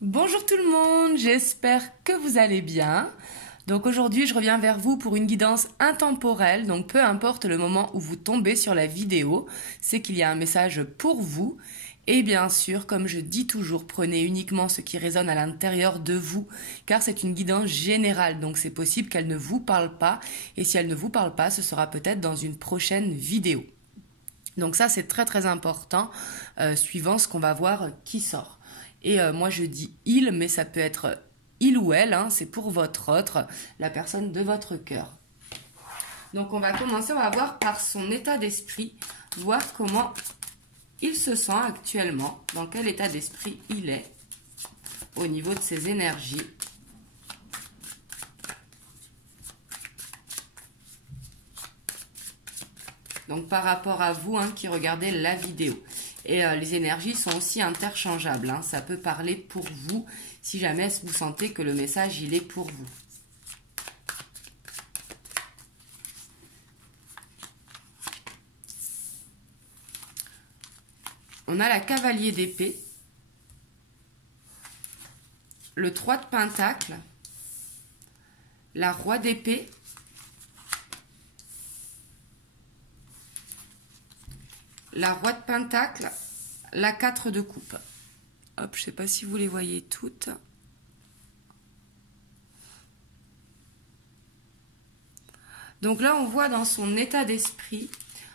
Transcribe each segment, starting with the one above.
Bonjour tout le monde, j'espère que vous allez bien. Donc aujourd'hui, je reviens vers vous pour une guidance intemporelle. Donc peu importe le moment où vous tombez sur la vidéo, c'est qu'il y a un message pour vous. Et bien sûr, comme je dis toujours, prenez uniquement ce qui résonne à l'intérieur de vous, car c'est une guidance générale. Donc c'est possible qu'elle ne vous parle pas. Et si elle ne vous parle pas, ce sera peut-être dans une prochaine vidéo. Donc ça, c'est très très important, suivant ce qu'on va voir qui sort. Et moi, je dis il, mais ça peut être il ou elle, hein, c'est pour votre autre, la personne de votre cœur. Donc on va commencer, on va voir par son état d'esprit, voir comment il se sent actuellement, dans quel état d'esprit il est, au niveau de ses énergies. Donc par rapport à vous qui regardez la vidéo. Et les énergies sont aussi interchangeables. Ça peut parler pour vous si jamais vous sentez que le message il est pour vous. On a la cavalier d'épée, le 3 de pentacle, la roi d'épée, la roi de pentacle, la 4 de coupe. Hop, je ne sais pas si vous les voyez toutes. Donc là, on voit dans son état d'esprit,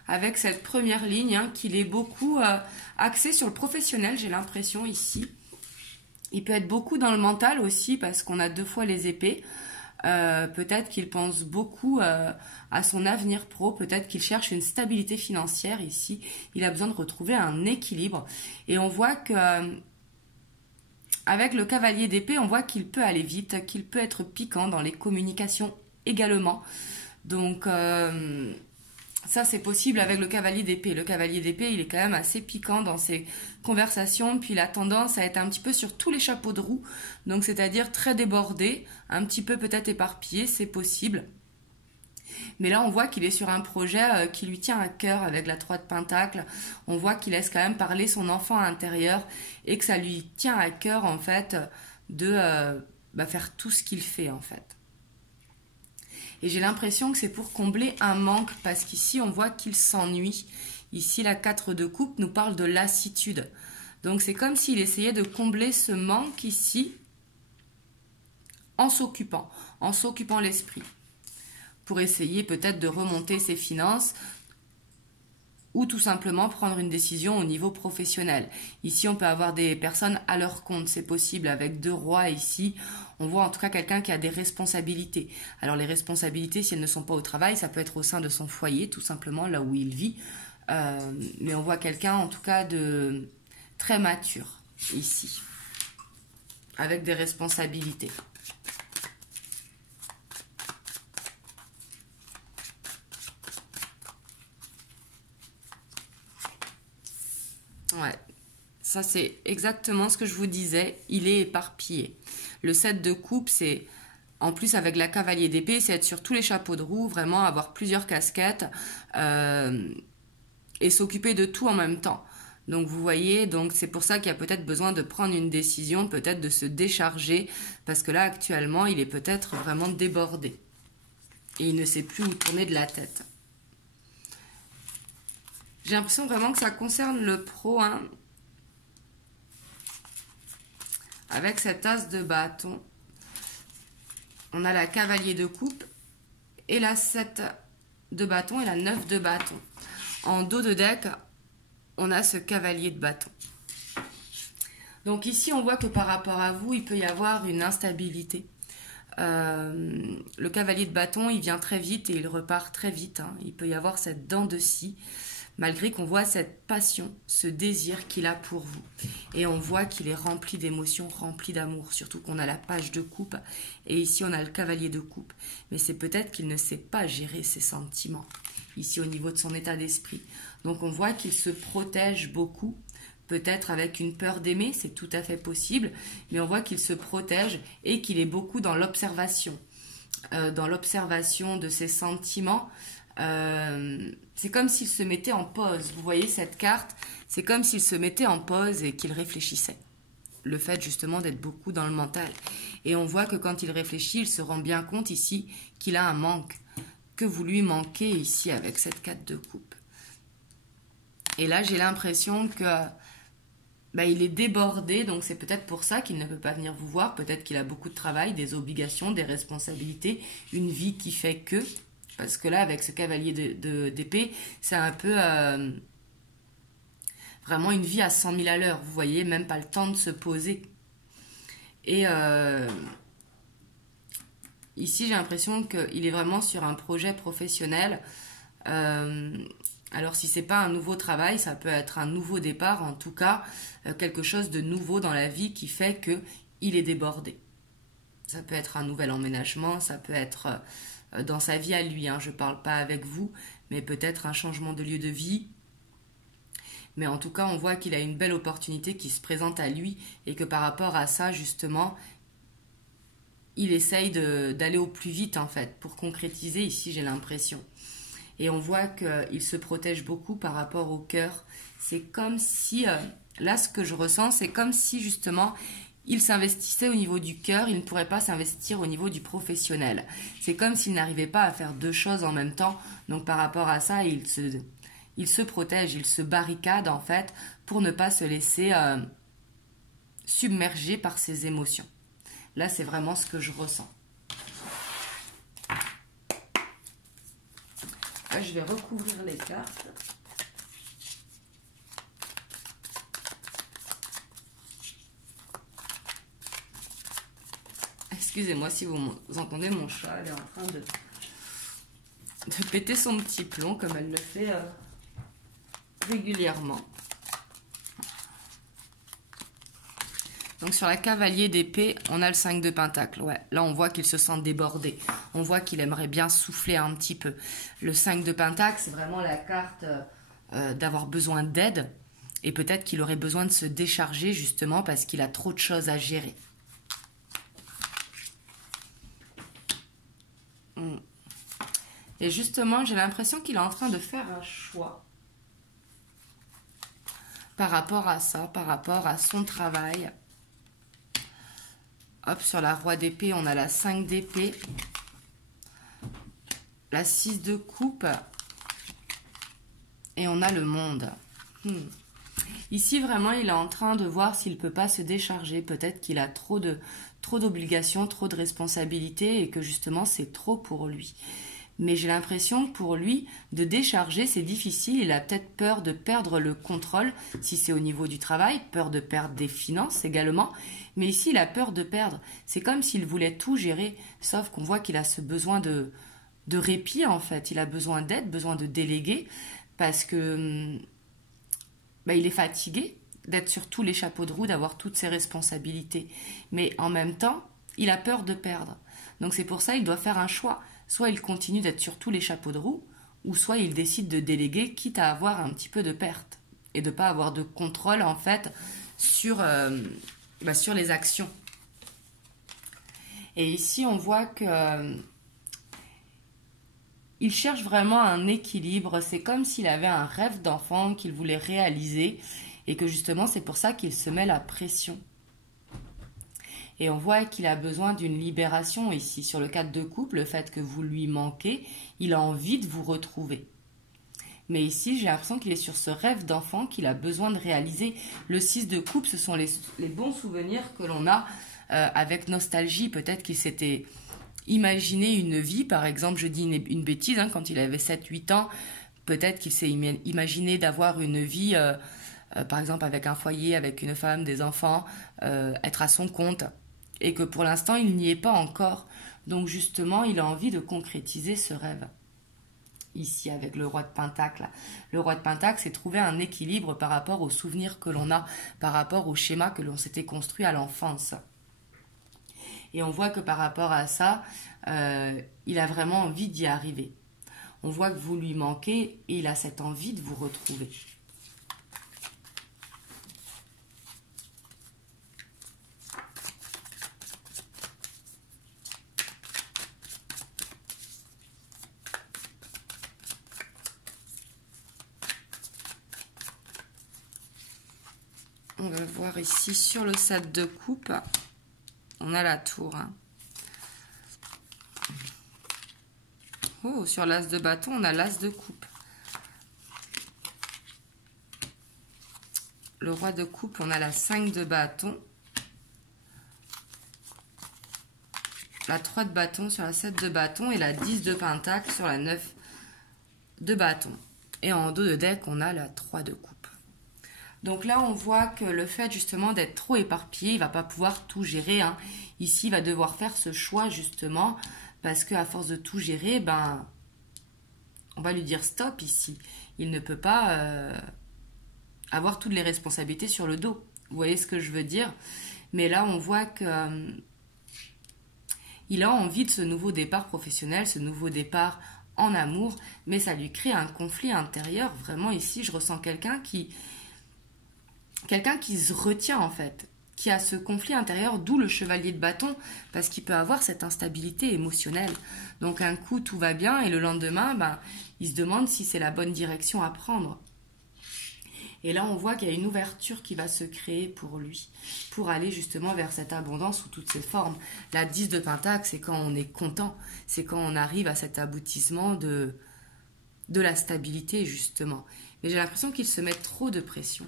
avec cette première ligne, qu'il est beaucoup axé sur le professionnel, j'ai l'impression ici. Il peut être beaucoup dans le mental aussi, parce qu'on a 2 fois les épées. Peut-être qu'il pense beaucoup à son avenir pro, peut-être qu'il cherche une stabilité financière ici. Il a besoin de retrouver un équilibre. Et on voit que avec le cavalier d'épée, on voit qu'il peut aller vite, qu'il peut être piquant dans les communications également. Donc ça c'est possible avec le cavalier d'épée. Le cavalier d'épée, il est quand même assez piquant dans ses conversations, puis il a tendance à être un petit peu sur tous les chapeaux de roue, donc c'est-à-dire très débordé, un petit peu peut-être éparpillé, c'est possible. Mais là on voit qu'il est sur un projet qui lui tient à cœur avec la 3 de pentacle. On voit qu'il laisse quand même parler son enfant intérieur et que ça lui tient à cœur en fait de faire tout ce qu'il fait en fait. Et j'ai l'impression que c'est pour combler un manque, parce qu'ici, on voit qu'il s'ennuie. Ici, la 4 de coupe nous parle de lassitude. Donc, c'est comme s'il essayait de combler ce manque ici en s'occupant l'esprit. Pour essayer peut-être de remonter ses finances ou tout simplement prendre une décision au niveau professionnel. Ici, on peut avoir des personnes à leur compte, c'est possible, avec 2 rois ici. On voit en tout cas quelqu'un qui a des responsabilités. Alors les responsabilités, si elles ne sont pas au travail, ça peut être au sein de son foyer, tout simplement, là où il vit. Mais on voit quelqu'un en tout cas de très mature ici, avec des responsabilités. Ouais, ça c'est exactement ce que je vous disais, il est éparpillé. Le 7 de coupe, c'est, en plus avec la cavalier d'épée, c'est être sur tous les chapeaux de roue, vraiment avoir plusieurs casquettes et s'occuper de tout en même temps. Donc vous voyez, donc c'est pour ça qu'il y a peut-être besoin de prendre une décision, peut-être de se décharger, parce que là actuellement, il est peut-être vraiment débordé. Et il ne sait plus où tourner de la tête. J'ai l'impression vraiment que ça concerne le pro, Avec cet as de bâton, on a la cavalier de coupe et la 7 de bâton et la 9 de bâton. En dos de deck, on a ce cavalier de bâton. Donc ici, on voit que par rapport à vous, il peut y avoir une instabilité. Le cavalier de bâton, il vient très vite et il repart très vite. Il peut y avoir cette dent de scie, malgré qu'on voit cette passion, ce désir qu'il a pour vous. Et on voit qu'il est rempli d'émotions, rempli d'amour, surtout qu'on a la page de coupe, et ici on a le cavalier de coupe. Mais c'est peut-être qu'il ne sait pas gérer ses sentiments, ici au niveau de son état d'esprit. Donc on voit qu'il se protège beaucoup, peut-être avec une peur d'aimer, c'est tout à fait possible, mais on voit qu'il se protège et qu'il est beaucoup dans l'observation de ses sentiments, c'est comme s'il se mettait en pause. Vous voyez cette carte, c'est comme s'il se mettait en pause et qu'il réfléchissait. le fait justement d'être beaucoup dans le mental. Et on voit que quand il réfléchit, il se rend bien compte ici qu'il a un manque, que vous lui manquez ici avec cette 4 de coupe. Et là, j'ai l'impression que il est débordé, donc c'est peut-être pour ça qu'il ne peut pas venir vous voir. Peut-être qu'il a beaucoup de travail, des obligations, des responsabilités, une vie qui fait que... Parce que là, avec ce cavalier d'épée, c'est un peu vraiment une vie à 100 000 à l'heure. Vous voyez, même pas le temps de se poser. Et ici, j'ai l'impression qu'il est vraiment sur un projet professionnel. Alors, si c'est pas un nouveau travail, ça peut être un nouveau départ. En tout cas, quelque chose de nouveau dans la vie qui fait qu'il est débordé. Ça peut être un nouvel emménagement, ça peut être... dans sa vie à lui, hein, je ne parle pas avec vous, mais peut-être un changement de lieu de vie. Mais en tout cas, on voit qu'il a une belle opportunité qui se présente à lui et que par rapport à ça, justement, il essaye d'aller au plus vite, en fait, pour concrétiser ici, j'ai l'impression. Et on voit qu'il se protège beaucoup par rapport au cœur. C'est comme si, là, ce que je ressens, c'est comme si, justement, il s'investissait au niveau du cœur, il ne pourrait pas s'investir au niveau du professionnel. C'est comme s'il n'arrivait pas à faire 2 choses en même temps. Donc par rapport à ça, il se protège, il se barricade en fait pour ne pas se laisser submerger par ses émotions. Là, c'est vraiment ce que je ressens. Là, je vais recouvrir les cartes. Excusez-moi si vous entendez mon chat, elle est en train de péter son petit plomb comme elle le fait régulièrement. Donc sur la cavalier d'épée, on a le 5 de pentacle. Ouais, là on voit qu'il se sent débordé. On voit qu'il aimerait bien souffler un petit peu. Le 5 de pentacle, c'est vraiment la carte d'avoir besoin d'aide. Et peut-être qu'il aurait besoin de se décharger justement parce qu'il a trop de choses à gérer. Et justement, j'ai l'impression qu'il est en train de faire un choix par rapport à ça, par rapport à son travail. Hop, sur la roi d'épée, on a la 5 d'épée, la 6 de coupe et on a le monde. Ici, vraiment, il est en train de voir s'il ne peut pas se décharger. Peut-être qu'il a trop d'obligations, trop de responsabilités et que justement, c'est trop pour lui. Mais j'ai l'impression que pour lui, de décharger, c'est difficile. Il a peut-être peur de perdre le contrôle, si c'est au niveau du travail, peur de perdre des finances également. Mais ici, il a peur de perdre. C'est comme s'il voulait tout gérer, sauf qu'on voit qu'il a ce besoin de répit, en fait. Il a besoin d'aide, besoin de déléguer, parce que il est fatigué d'être sur tous les chapeaux de roue, d'avoir toutes ses responsabilités. Mais en même temps, il a peur de perdre. Donc c'est pour ça qu'il doit faire un choix. Soit il continue d'être sur tous les chapeaux de roue, ou soit il décide de déléguer, quitte à avoir un petit peu de perte. Et de ne pas avoir de contrôle, en fait, sur les actions. Et ici, on voit que il cherche vraiment un équilibre. C'est comme s'il avait un rêve d'enfant qu'il voulait réaliser et que justement, c'est pour ça qu'il se met la pression. Et on voit qu'il a besoin d'une libération ici. Sur le 4 de coupe, le fait que vous lui manquez, il a envie de vous retrouver. Mais ici, j'ai l'impression qu'il est sur ce rêve d'enfant qu'il a besoin de réaliser. Le 6 de coupe, ce sont les bons souvenirs que l'on a avec nostalgie. Peut-être qu'il s'était imaginé une vie, par exemple, je dis une bêtise, hein, quand il avait 7-8 ans, peut-être qu'il s'est imaginé d'avoir une vie, par exemple avec un foyer, avec une femme, des enfants, être à son compte. Et que pour l'instant, il n'y est pas encore. Donc justement, il a envie de concrétiser ce rêve. Ici, avec le roi de Pentacle. Le roi de Pentacle, c'est trouver un équilibre par rapport aux souvenirs que l'on a, par rapport au schéma que l'on s'était construit à l'enfance. Et on voit que par rapport à ça, il a vraiment envie d'y arriver. On voit que vous lui manquez et il a cette envie de vous retrouver. On va voir ici sur le 7 de coupe. On a la tour. Hein. Oh, sur l'as de bâton, on a l'as de coupe. Le roi de coupe, on a la 5 de bâton. La 3 de bâton sur la 7 de bâton et la 10 de pentacle sur la 9 de bâton. Et en dos de deck, on a la 3 de coupe. Donc là, on voit que le fait justement d'être trop éparpillé, il ne va pas pouvoir tout gérer. Hein. Ici, il va devoir faire ce choix justement parce qu'à force de tout gérer, ben, on va lui dire stop ici. Il ne peut pas avoir toutes les responsabilités sur le dos. Vous voyez ce que je veux dire? Mais là, on voit que il a envie de ce nouveau départ professionnel, ce nouveau départ en amour, mais ça lui crée un conflit intérieur. Vraiment ici, je ressens quelqu'un qui se retient en fait, qui a ce conflit intérieur, d'où le chevalier de bâton, parce qu'il peut avoir cette instabilité émotionnelle. Donc un coup tout va bien et le lendemain, ben, il se demande si c'est la bonne direction à prendre. Et là on voit qu'il y a une ouverture qui va se créer pour lui, pour aller justement vers cette abondance sous toutes ses formes. La 10 de pentacle, c'est quand on est content, c'est quand on arrive à cet aboutissement de la stabilité justement. Mais j'ai l'impression qu'il se met trop de pression.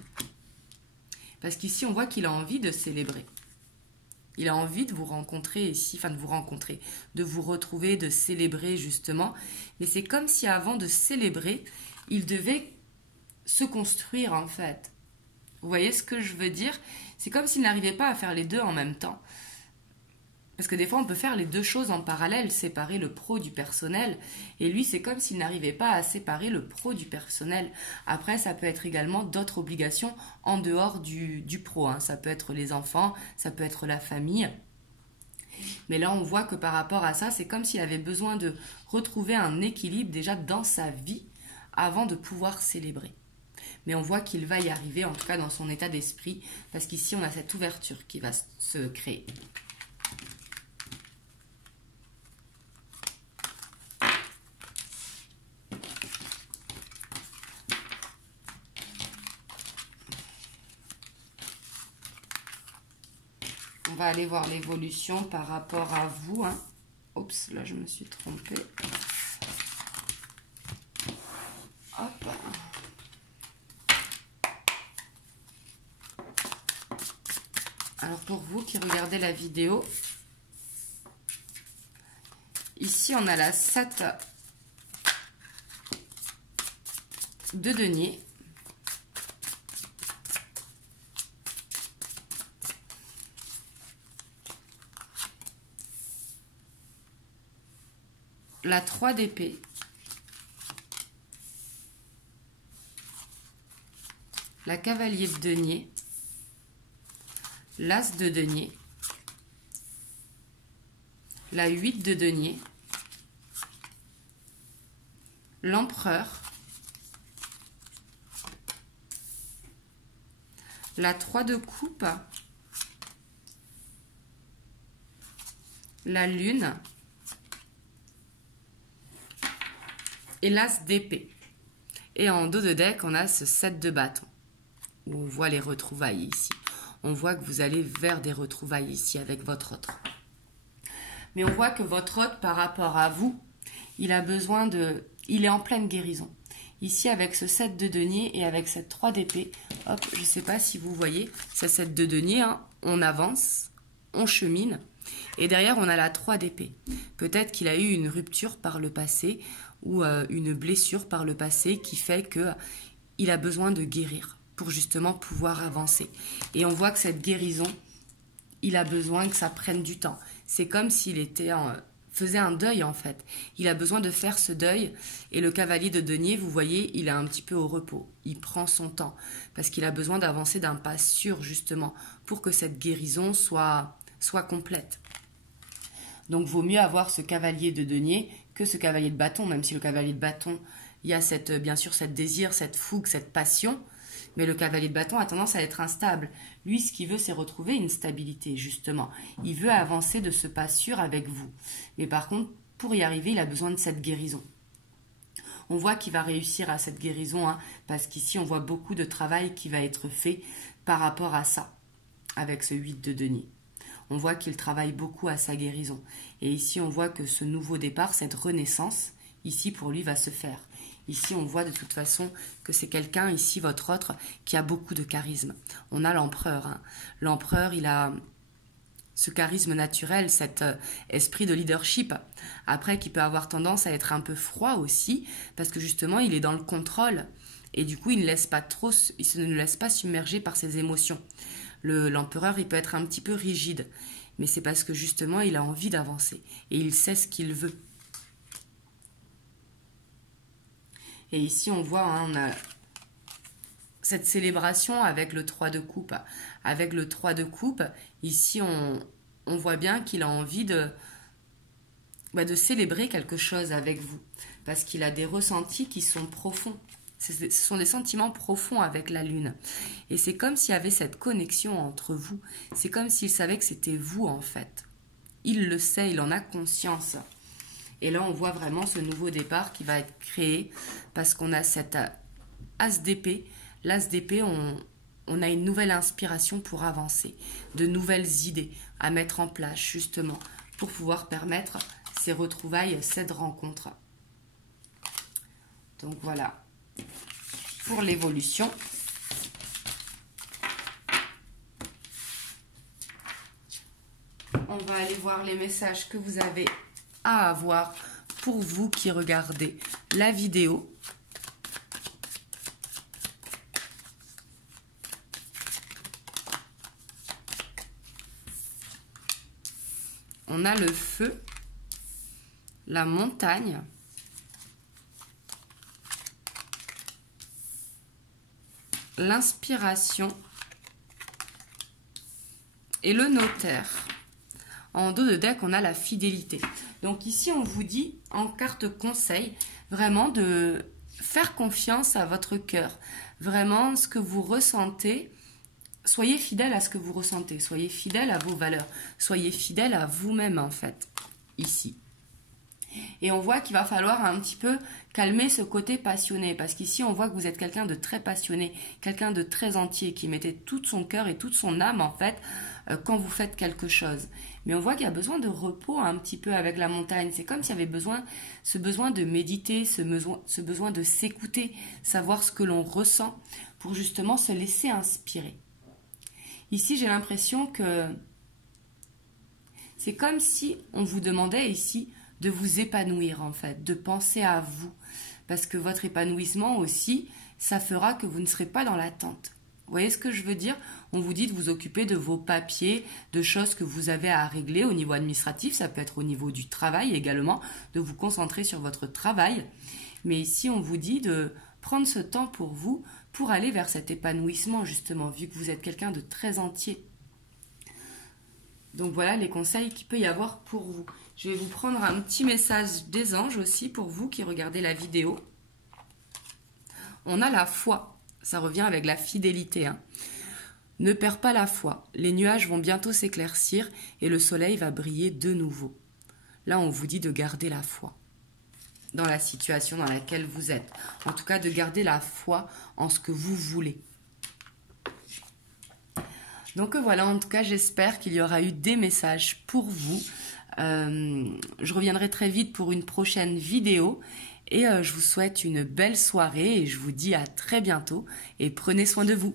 Parce qu'ici, on voit qu'il a envie de célébrer. Il a envie de vous rencontrer ici, enfin de vous rencontrer, de vous retrouver, de célébrer justement. Mais c'est comme si avant de célébrer, il devait se construire en fait. Vous voyez ce que je veux dire? C'est comme s'il n'arrivait pas à faire les deux en même temps. Parce que des fois, on peut faire les deux choses en parallèle, séparer le pro du personnel. Et lui, c'est comme s'il n'arrivait pas à séparer le pro du personnel. Après, ça peut être également d'autres obligations en dehors du pro. Hein. Ça peut être les enfants, ça peut être la famille. Mais là, on voit que par rapport à ça, c'est comme s'il avait besoin de retrouver un équilibre déjà dans sa vie avant de pouvoir célébrer. Mais on voit qu'il va y arriver, en tout cas dans son état d'esprit, parce qu'ici, on a cette ouverture qui va se créer. On va aller voir l'évolution par rapport à vous. Hein. Oups, là je me suis trompée. Hop. Alors pour vous qui regardez la vidéo, ici on a la 7 de denier. La 3 d'épée, la cavalier de denier, l'as de denier, la 8 de denier, l'empereur, la 3 de coupe, la lune, et l'as d'épée. Et en dos de deck, on a ce 7 de bâton, où on voit les retrouvailles ici. On voit que vous allez vers des retrouvailles ici avec votre autre. Mais on voit que votre hôte, par rapport à vous, il a besoin de... Il est en pleine guérison. Ici, avec ce 7 de denier et avec cette 3 d'épée, hop, je ne sais pas si vous voyez, ce 7 de denier, hein, on avance, on chemine. Et derrière, on a la 3 d'épée. Peut-être qu'il a eu une rupture par le passé ou une blessure par le passé qui fait qu'il a besoin de guérir pour justement pouvoir avancer. Et on voit que cette guérison, il a besoin que ça prenne du temps. C'est comme s'il faisait un deuil en fait. Il a besoin de faire ce deuil et le cavalier de denier, vous voyez, il est un petit peu au repos. Il prend son temps parce qu'il a besoin d'avancer d'un pas sûr justement pour que cette guérison soit complète. Donc, vaut mieux avoir ce cavalier de denier que ce cavalier de bâton, même si le cavalier de bâton, il y a bien sûr cette désir, cette fougue, cette passion, mais le cavalier de bâton a tendance à être instable. Lui, ce qu'il veut, c'est retrouver une stabilité, justement. Il veut avancer de ce pas sûr avec vous. Mais par contre, pour y arriver, il a besoin de cette guérison. On voit qu'il va réussir à cette guérison, hein, parce qu'ici, on voit beaucoup de travail qui va être fait par rapport à ça, avec ce 8 de denier. On voit qu'il travaille beaucoup à sa guérison. Et ici, on voit que ce nouveau départ, cette renaissance, ici, pour lui, va se faire. Ici, on voit de toute façon que c'est quelqu'un, ici, votre autre, qui a beaucoup de charisme. On a l'empereur. Hein. L'empereur, il a ce charisme naturel, cet esprit de leadership. Après, qui peut avoir tendance à être un peu froid aussi, parce que justement, il est dans le contrôle. Et du coup, il ne laisse pas submerger par ses émotions. L'empereur, il peut être un petit peu rigide. Mais c'est parce que justement, il a envie d'avancer. Et il sait ce qu'il veut. Et ici, on voit, hein, on a cette célébration avec le 3 de coupe. Avec le 3 de coupe, ici, on voit bien qu'il a envie de célébrer quelque chose avec vous. Parce qu'il a des ressentis qui sont profonds. Ce sont des sentiments profonds avec la lune. Et c'est comme s'il y avait cette connexion entre vous. C'est comme s'il savait que c'était vous, en fait. Il le sait, il en a conscience. Et là, on voit vraiment ce nouveau départ qui va être créé parce qu'on a cette as d'épée. L'as d'épée, on a une nouvelle inspiration pour avancer, de nouvelles idées à mettre en place, justement, pour pouvoir permettre ces retrouvailles, cette rencontre. Donc voilà, pour l'évolution. On va aller voir les messages que vous avez à avoir pour vous qui regardez la vidéo. On a le feu, la montagne, l'inspiration et le notaire. En dos de deck, on a la fidélité. Donc ici, on vous dit, en carte conseil, vraiment de faire confiance à votre cœur. Vraiment, ce que vous ressentez, soyez fidèle à ce que vous ressentez. Soyez fidèle à vos valeurs. Soyez fidèle à vous-même, en fait, ici. Et on voit qu'il va falloir un petit peu calmer ce côté passionné. Parce qu'ici, on voit que vous êtes quelqu'un de très passionné, quelqu'un de très entier, qui mettait tout son cœur et toute son âme, en fait, quand vous faites quelque chose. Mais on voit qu'il y a besoin de repos un petit peu avec la montagne. C'est comme s'il y avait ce besoin de méditer, ce besoin de s'écouter, savoir ce que l'on ressent pour justement se laisser inspirer. Ici, j'ai l'impression que c'est comme si on vous demandait ici de vous épanouir en fait, de penser à vous. Parce que votre épanouissement aussi, ça fera que vous ne serez pas dans l'attente. Vous voyez ce que je veux dire? On vous dit de vous occuper de vos papiers, de choses que vous avez à régler au niveau administratif. Ça peut être au niveau du travail également, de vous concentrer sur votre travail. Mais ici, on vous dit de prendre ce temps pour vous, pour aller vers cet épanouissement justement, vu que vous êtes quelqu'un de très entier. Donc voilà les conseils qu'il peut y avoir pour vous. Je vais vous prendre un petit message des anges aussi pour vous qui regardez la vidéo. On a la foi. Ça revient avec la fidélité. Hein. Ne perds pas la foi. Les nuages vont bientôt s'éclaircir et le soleil va briller de nouveau. Là, on vous dit de garder la foi dans la situation dans laquelle vous êtes. En tout cas, de garder la foi en ce que vous voulez. Donc voilà, en tout cas, j'espère qu'il y aura eu des messages pour vous. Je reviendrai très vite pour une prochaine vidéo. Et je vous souhaite une belle soirée et je vous dis à très bientôt. Et prenez soin de vous.